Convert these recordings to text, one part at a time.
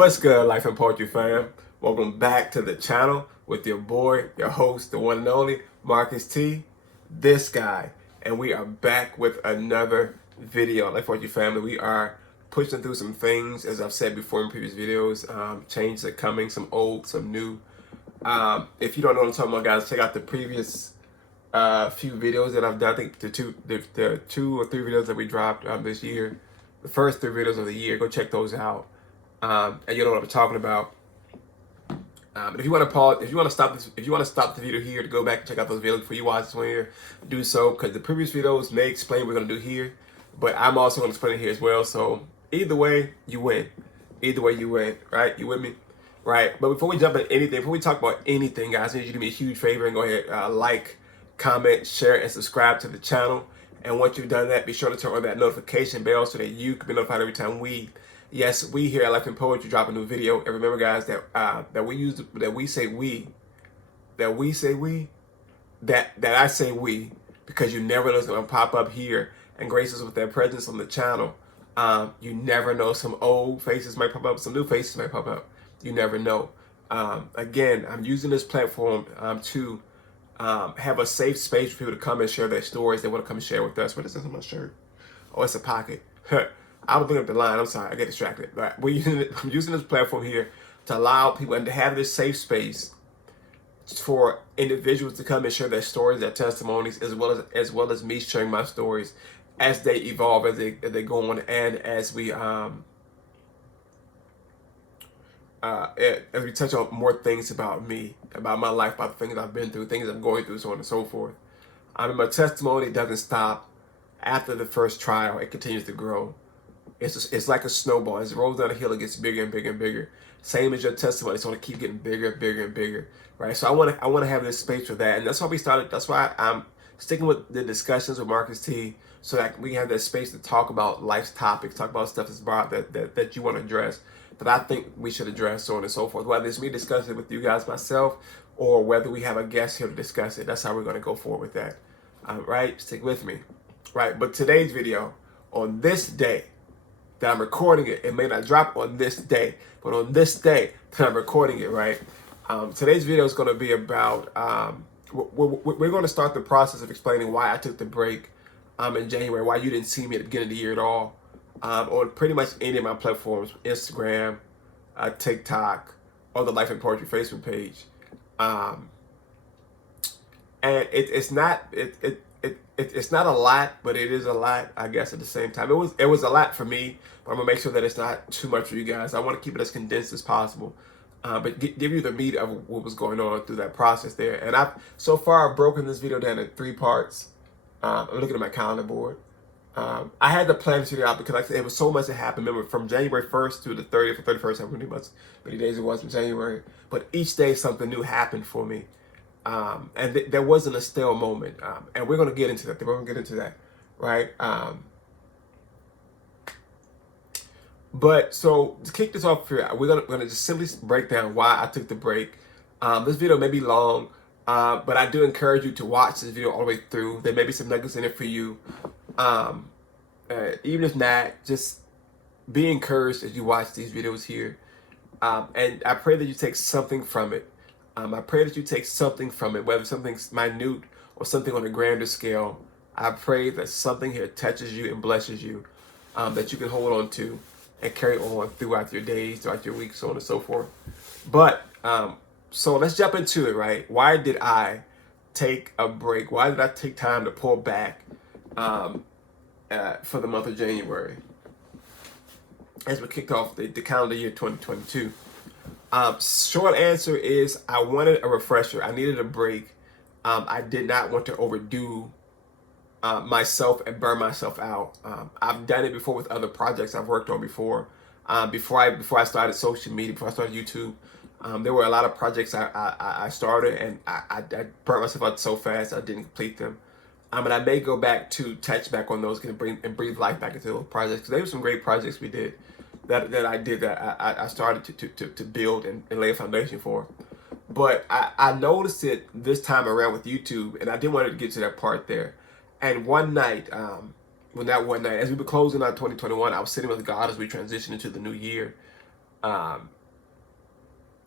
What's good, Life and Poetry fam? Welcome back to the channel with your boy, your host, the one and only Marcus T, this guy. And we are back with another video. Life and Poetry family, we are pushing through some things, as I've said before in previous videos. Changes are coming, some old, some new. If you don't know what I'm talking about, guys, check out the previous few videos that I've done. I think the two or three videos that we dropped this year, the first three videos of the year. Go check those out. And you know what I'm talking about. If you want to pause, if you want to stop this, if you want to stop the video here to go back and check out those videos before you watch this one here, do so, because the previous videos may explain what we're going to do here, but I'm also going to explain it here as well. So either way, you win. Either way, you win. Right? You with me? Right? But before we jump into anything, before we talk about anything, guys, I need you to do me a huge favor and go ahead, like, comment, share, and subscribe to the channel. And once you've done that, be sure to turn on that notification bell so that you can be notified every time we here at Life and Poetry drop a new video. And remember, guys, that I say we, because you never know what's gonna pop up here and grace us with their presence on the channel. You never know, some old faces might pop up, some new faces might pop up. You never know. Again, I'm using this platform to have a safe space for people to come and share their stories. They want to come and share with us. What is this on my shirt? Oh, it's a pocket. I was looking at the line. I'm sorry, I get distracted. But I'm using this platform here to allow people and to have this safe space for individuals to come and share their stories, their testimonies, as well as me sharing my stories as they evolve, as they go on, and as we touch on more things about me, about my life, about the things I've been through, things I'm going through, so on and so forth. My testimony doesn't stop after the first trial. It continues to grow. It's like a snowball. As it rolls down a hill, it gets bigger and bigger and bigger. Same as your testimony. It's going to keep getting bigger, bigger, and bigger, right? So I want to have this space for that, and that's why we started. That's why I'm sticking with the discussions with Marcus T, so that we have that space to talk about life's topics, talk about stuff that's brought that you want to address, that I think we should address, so on and so forth. Whether it's me discussing it with you guys myself, or whether we have a guest here to discuss it. That's how we're going to go forward with that. Right? Stick with me. Right? But today's video, on this day that I'm recording it, it may not drop on this day, but on this day that I'm recording it, right? Today's video is going to be about, we're going to start the process of explaining why I took the break in January, why you didn't see me at the beginning of the year at all, on pretty much any of my platforms, Instagram, TikTok, or the Life and Poetry Facebook page. And it's not a lot, but it is a lot, I guess, at the same time. It was a lot for me, but I'm gonna make sure that it's not too much for you guys. I want to keep it as condensed as possible, but give you the meat of what was going on through that process there. And so far I've broken this video down into 3 parts. I'm looking at my calendar board. I had to plan this video out because, like I said, it was so much that happened. Remember, from January 1st to the 30th or 31st, how many days it was in January. But each day something new happened for me. And there wasn't a still moment. And we're going to get into that. We're going to get into that, right? But so to kick this off here, we're gonna just simply break down why I took the break. This video may be long, but I do encourage you to watch this video all the way through. There may be some nuggets in it for you. Even if not, just be encouraged as you watch these videos here. And I pray that you take something from it. I pray that you take something from it, whether something's minute or something on a grander scale. I pray that something here touches you and blesses you, that you can hold on to and carry on throughout your days, throughout your weeks, so on and so forth. But, so let's jump into it, right? Why did I take a break? Why did I take time to pull back for the month of January, as we kicked off the calendar year 2022? Short answer is I wanted a refresher. I needed a break. I did not want to overdo myself and burn myself out. I've done it before with other projects I've worked on before. Before I started social media, before I started YouTube, there were a lot of projects I started, and I burnt myself out so fast I didn't complete them. And I may go back to touch back on those and breathe life back into those projects, because there were some great projects we did that I started to build and lay a foundation for. But I noticed it this time around with YouTube, and I didn't want to get to that part there. And one night, as we were closing out 2021, I was sitting with God as we transitioned into the new year. Um,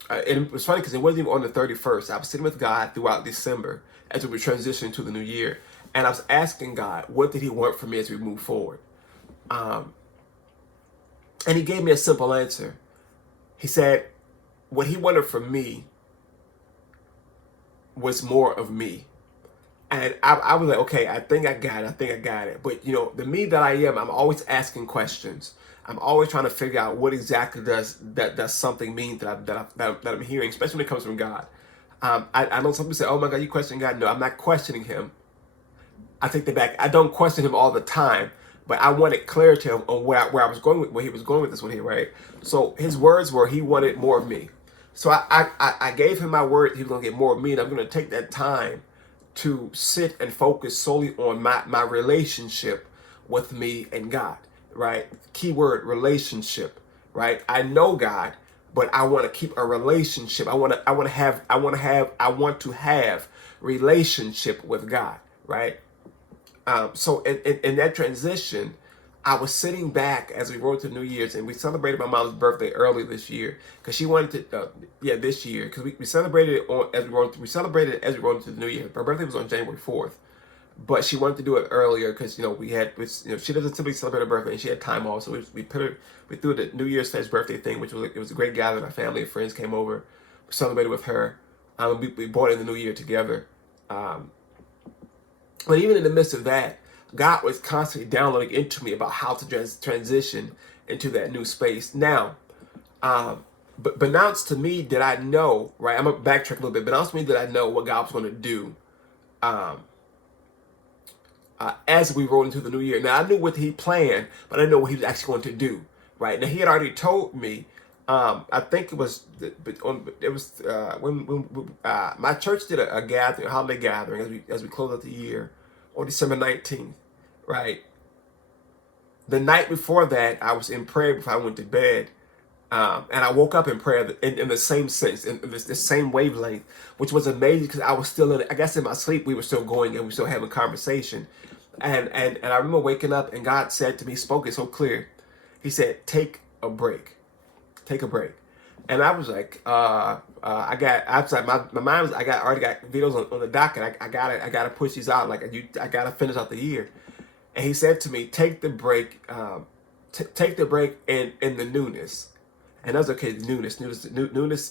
and it was funny because it wasn't even on the 31st. I was sitting with God throughout December as we were transitioning to the new year. And I was asking God, what did he want from me as we move forward? And he gave me a simple answer. He said, what he wanted from me was more of me. And I was like, okay, I think I got it. But, you know, the me that I am, I'm always asking questions. I'm always trying to figure out what exactly does something mean that I'm hearing, especially when it comes from God. I know some people say, oh my God, you question God. No, I'm not questioning him. I take that back. I don't question him all the time, but I wanted clarity on where I was going with, where he was going with this one here, right? So his words were, he wanted more of me. So I gave him my word, he was going to get more of me, and I'm going to take that time to sit and focus solely on my relationship with me and God, right? Keyword relationship, right? I know God, but I want to keep a relationship. I want to have relationship with God, right? So in that transition, I was sitting back as we rode to New Year's, and we celebrated my mom's birthday early this year because she wanted to, this year because we celebrated it on as we celebrated it as we rode into the New Year. Her birthday was on January 4th, but she wanted to do it earlier because she doesn't typically celebrate her birthday and she had time off, so we threw the New Year's Fest birthday thing, which was a great gathering. Our family and friends came over, we celebrated with her. We brought in the New Year together. But even in the midst of that, God was constantly downloading into me about how to transition into that new space. Now, but announced to me that I know, right? I'm going to backtrack a little bit, but announced to me that I know what God was going to do as we rolled into the new year. Now, I knew what he planned, but I didn't know what he was actually going to do, right? Now, he had already told me, I think it was when my church did a gathering, a holiday gathering as we closed out the year on December 19th, right? The night before that, I was in prayer before I went to bed, and I woke up in prayer in the same sense, in the same wavelength, which was amazing because I was still in. I guess in my sleep we were still going and we were still having conversation, and I remember waking up and God said to me, spoke it so clear. He said, "Take a break." Take a break. And I was like, my mind was, I already got videos on the docket. I gotta push these out. Like I gotta finish out the year. And he said to me, take the break, take the break in the newness. And I was okay, newness,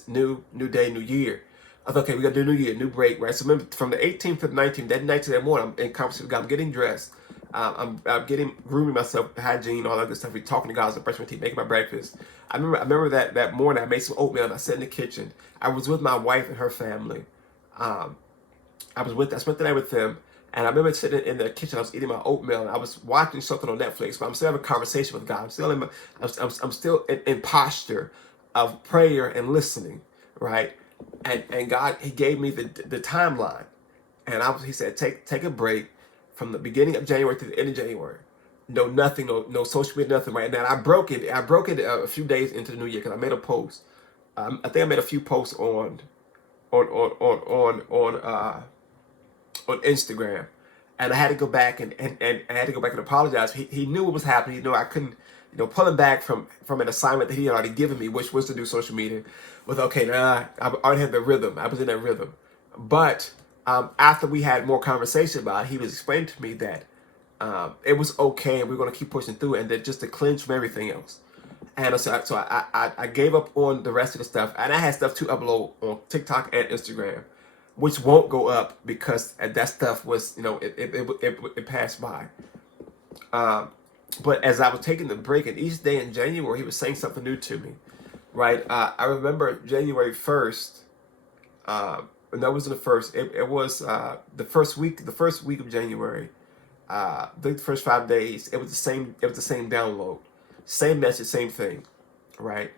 new day, new year. I thought, okay, we got to do new year, new break, right? So remember, from the 18th to the 19th, that night to that morning, I'm in conversation with God. I'm getting dressed. I'm grooming myself, hygiene, all that good stuff. We're talking to God as a brushing my teeth, making my breakfast. I remember that morning, I made some oatmeal and I sat in the kitchen. I was with my wife and her family. I spent the night with them. And I remember sitting in the kitchen, I was eating my oatmeal, and I was watching something on Netflix, but I'm still having a conversation with God. I'm still in posture of prayer and listening, right? And God, he gave me the timeline. And he said, take a break from the beginning of January to the end of January. No, nothing, no social media, nothing, right? Now I broke it a few days into the new year because I made a post. I think I made a few posts on Instagram, and I had to go back and I had to go back and apologize. He knew what was happening. He knew I couldn't, pulling back from an assignment that he had already given me, which was to do social media. Was okay. Nah, I already had the rhythm. I was in that rhythm. But after we had more conversation about it, he was explaining to me that it was okay and we are going to keep pushing through, and that just to cleanse from everything else. And so I gave up on the rest of the stuff, and I had stuff to upload on TikTok and Instagram, which won't go up because that stuff was, it passed by. But as I was taking the break, and each day in January, he was saying something new to me, right? I remember January 1st, and that wasn't the first, it was the first week of January, the first 5 days, it was the same download, same message, same thing, right?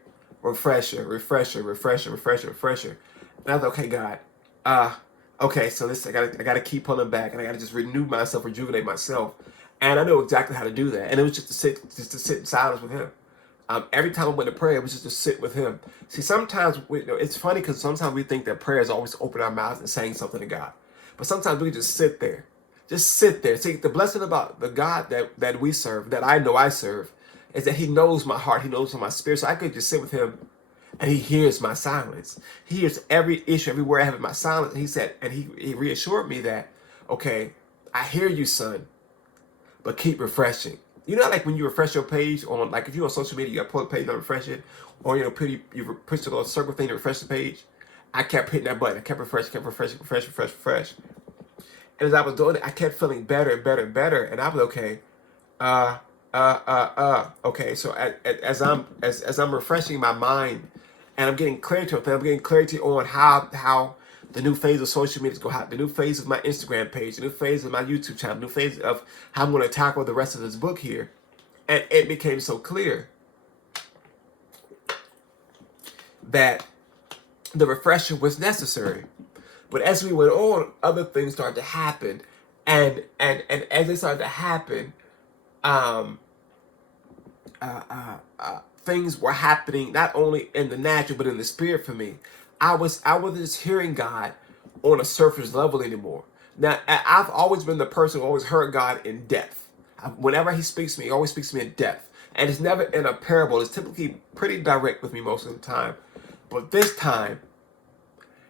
Refresher. And I thought, okay, God, okay, so I gotta keep pulling back, and I gotta just renew myself, rejuvenate myself, and I know exactly how to do that. And it was just to sit in silence with him. Every time I went to prayer, it was just to sit with him. See, sometimes it's funny because sometimes we think that prayer is always open our mouths and saying something to God, but sometimes we just sit there, See, the blessing about the God that we serve, that I know I serve, is that He knows my heart, He knows my spirit. So I could just sit with Him And he hears my silence. He hears every issue, every word I have in my silence. And he said, and he reassured me that, okay, I hear you, son, but keep refreshing. You know, like when you refresh your page on, like if you're on social media, you got to pull a page and refresh it, or you push the little circle thing to refresh the page. I kept hitting that button. I kept refreshing, refresh. And as I was doing it, I kept feeling better and better and better. And I was okay. Okay. So as I'm refreshing my mind, and I'm getting clarity on things, I'm getting clarity on how the new phase of social media is going to happen, the new phase of my Instagram page, the new phase of my YouTube channel, the new phase of how I'm going to tackle the rest of this book here. And it became so clear that the refresher was necessary. But as we went on, other things started to happen. And as they started to happen, things were happening not only in the natural but in the spirit for me. I wasn't just hearing God on a surface level anymore. Now I've always been the person who always heard God in depth. Whenever He speaks to me, He always speaks to me in depth, and it's never in a parable. It's typically pretty direct with me most of the time. But this time,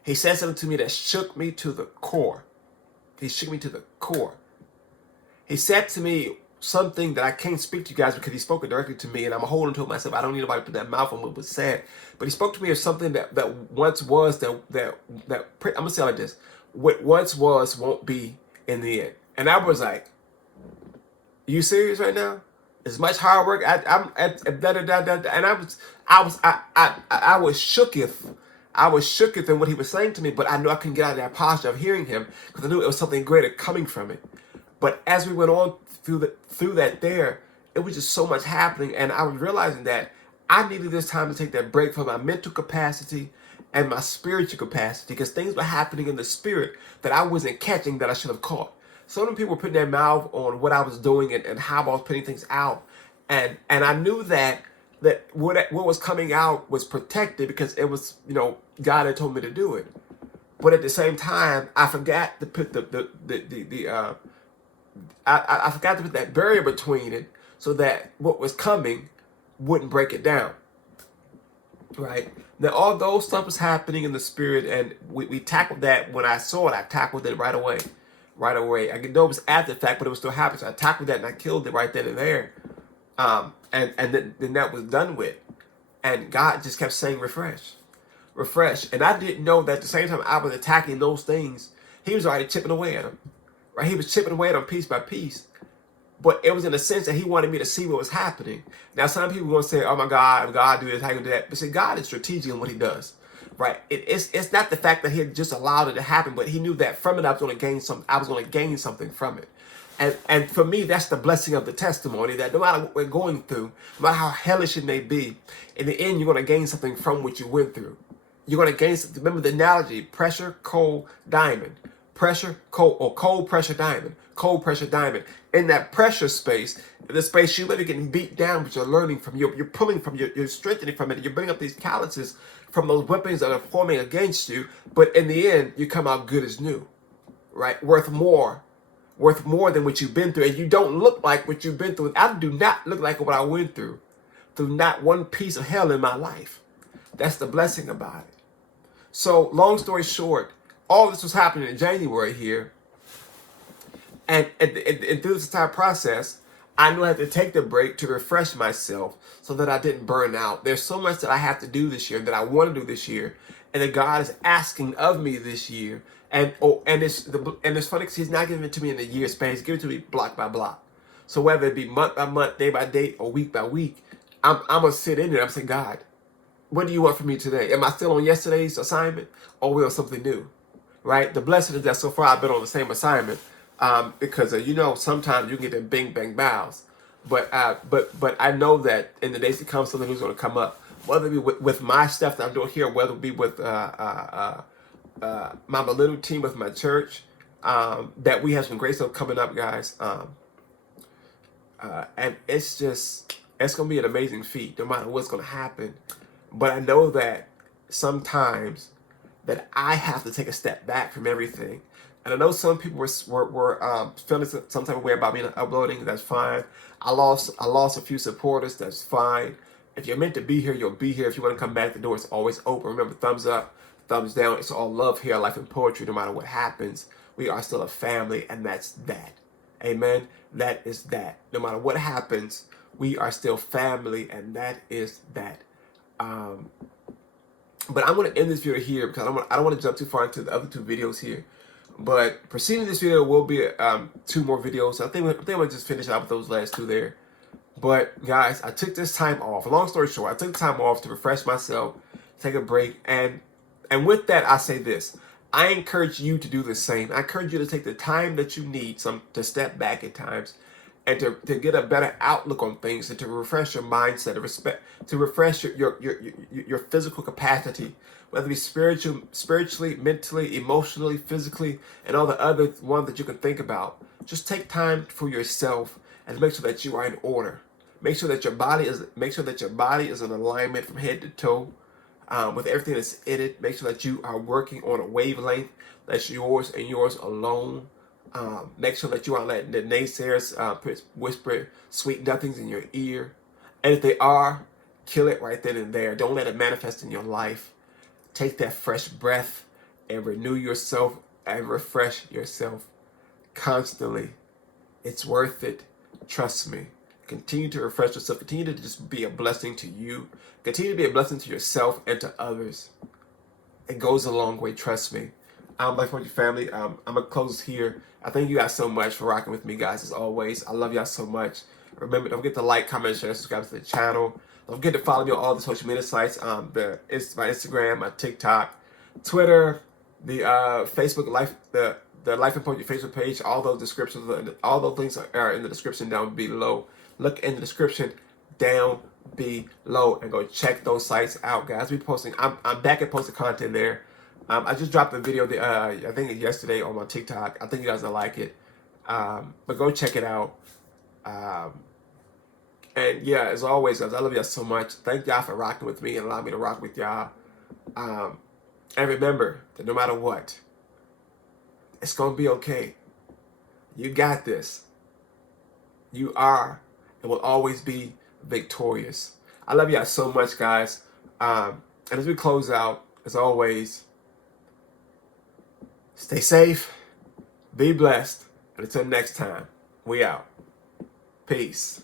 He said something to me that shook me to the core. He shook me to the core. He said to me something that I can't speak to you guys because He spoke it directly to me, and I'm holding to it myself. I don't need nobody to put that mouth on what was said. But He spoke to me of something that once was, that I'm gonna say it like this: what once was won't be in the end. And I was like, "You serious right now? It's much hard work." I'm at da da da da, and I was shooketh. I was shooketh in what He was saying to me, but I knew I couldn't get out of that posture of hearing Him because I knew it was something greater coming from it. But as we went on through that there, it was just so much happening, and I was realizing that I needed this time to take that break from my mental capacity and my spiritual capacity, because things were happening in the spirit that I wasn't catching that I should have caught. Some of the people were putting their mouth on what I was doing and how I was putting things out, and I knew that what was coming out was protected because it was, God had told me to do it. But at the same time, I forgot to put I forgot to put that barrier between it so that what was coming wouldn't break it down. Right? Now, although stuff was happening in the spirit, and we tackled that when I saw it, I tackled it right away. Right away. I know it was after the fact, but it was still happening. So I tackled that and I killed it right then and there. And then that was done with. And God just kept saying, refresh. And I didn't know that at the same time I was attacking those things, He was already chipping away at them. Right? He was chipping away at them piece by piece. But it was in a sense that He wanted me to see what was happening. Now, some people are going to say, oh my God, if God do this, how you do that? But see, God is strategic in what He does. Right? It's not the fact that He had just allowed it to happen, but He knew that from it I was going to gain something from it. And for me, that's the blessing of the testimony, that no matter what we're going through, no matter how hellish it may be, in the end, you're going to gain something from what you went through. You're going to gain something. Remember the analogy, pressure, cold, diamond. Pressure, cold, or cold, pressure, diamond. Cold, pressure, diamond. In that pressure space, the space you're really getting beat down, but you're learning from, you're pulling from, you're strengthening from it. You're bringing up these calluses from those weapons that are forming against you. But in the end, you come out good as new, right? Worth more than what you've been through. And you don't look like what you've been through. I do not look like what I went through not one piece of hell in my life. That's the blessing about it. So long story short, all this was happening in January here. And through this entire process, I knew I had to take the break to refresh myself so that I didn't burn out. There's so much that I have to do this year, that I want to do this year, and that God is asking of me this year. And it's funny because He's not giving it to me in a year span. He's giving it to me block by block. So whether it be month by month, day by day, or week by week, I'm going to sit in there. I'm saying, God, what do you want from me today? Am I still on yesterday's assignment, or are we on something new? Right? The blessing is that so far I've been on the same assignment, because sometimes you get them bing bang bows, but I know that in the days to come, something is going to come up, whether it be with my stuff that I'm doing here, whether it be with my little team with my church, that we have some great stuff coming up, guys, and it's going to be an amazing feat, no matter what's going to happen. But I know that sometimes that I have to take a step back from everything. And I know some people were feeling some type of way about me not uploading. That's fine. I lost a few supporters. That's fine. If you're meant to be here, you'll be here. If you want to come back, the door is always open. Remember, thumbs up, thumbs down. It's all love here, life and poetry. No matter what happens, we are still a family, and that's that. Amen. That is that. No matter what happens, we are still family, and that is that. But I'm going to end this video here because I don't want to jump too far into the other two videos here. But preceding this video will be 2 more videos. I think I'm going to just finish out with those last 2 there. But guys, I took this time off. Long story short, I took the time off to refresh myself, take a break, and with that, I say this: I encourage you to do the same. I encourage you to take the time that you need to step back at times, and to get a better outlook on things, and to refresh your mindset, to refresh your physical capacity, whether it be spiritually, mentally, emotionally, physically, and all the other ones that you can think about. Just take time for yourself and make sure that you are in order. Make sure that your body is in alignment from head to toe with everything that's in it. Make sure that you are working on a wavelength that's yours and yours alone. Make sure that you aren't letting the naysayers whisper sweet nothings in your ear. And if they are, kill it right then and there. Don't let it manifest in your life. Take that fresh breath and renew yourself and refresh yourself constantly. It's worth it. Trust me. Continue to refresh yourself. Continue to just be a blessing to you. Continue to be a blessing to yourself and to others. It goes a long way. Trust me. I'm Life Poetry family. I'm going to close here. I thank you guys so much for rocking with me, guys, as always. I love y'all so much. Remember, don't forget to like, comment, share, subscribe to the channel. Don't forget to follow me on all the social media sites. My Instagram, my TikTok, Twitter, the Facebook Life, the Life and Poetry Facebook page. All those descriptions, all those links are in the description down below. Look in the description down below and go check those sites out, guys. I'm back at posting content there. I just dropped a video, I think yesterday on my TikTok. I think you guys will like it. But go check it out. And yeah, as always, guys, I love y'all so much. Thank y'all for rocking with me and allowing me to rock with y'all. And remember that no matter what, it's going to be okay. You got this. You are and will always be victorious. I love y'all so much, guys. And as we close out, as always, stay safe, be blessed, and until next time, we out. Peace.